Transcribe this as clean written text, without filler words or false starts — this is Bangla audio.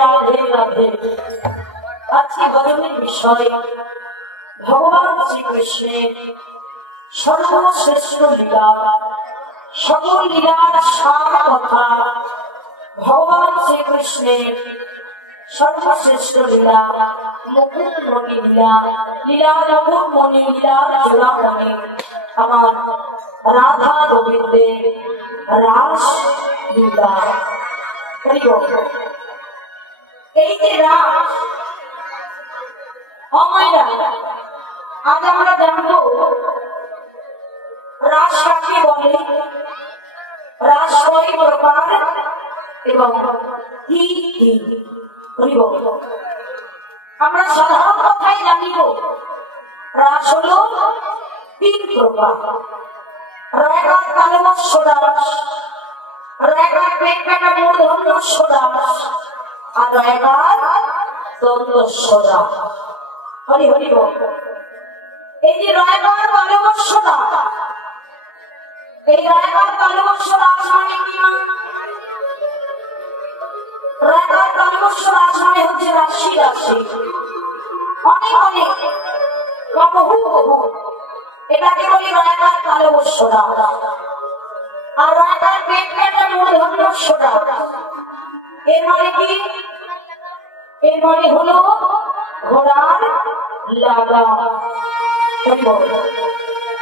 রাধে রাধে। আজকে ভজনের বিষয় ভগবান শ্রীকৃষ্ণের সর্বশ্রেষ্ঠ লীলা। সকল লীলার সার কথা ভগবান শ্রীকৃষ্ণের সর্বশ্রেষ্ঠ লীলা মুকুটমণি লীলা। লীলা মুকুটমণি লীলার চূড়ামণি আমার রাধা গোবিন্দের রাস লীলা। এই যে রাস অমায়রা, আজ আমরা জানবো রাস কাকে বলে, রাস কয় প্রকার এবং কি কি। আমরা সাধারণ কথাই জানিব রাস হলো তিন প্রকার। রায়গার কালমৎস্য রাস, রায়গার পেট কাটা মূর্ধন্যস্য রাস, আর রায়গার দ্বন্দ্বস্য রাস। হরি হরি বল। এই যে রায়গার কালমৎস্য রাস, এই রায়গার কালমৎস্য রাস মানে কি? রায়গার কালমৎস্য রাস মানে হচ্ছে রাশি রাশি, অনেক অনেক বা বহু বহু, এটাকে বলি রায়গার কালমৎস্য রাস। আর রায়গার পেট কাটা মূর্ধন্যস্য রাস, এর মানে কি? এর মানে হলো ঘোড়ার লাগা।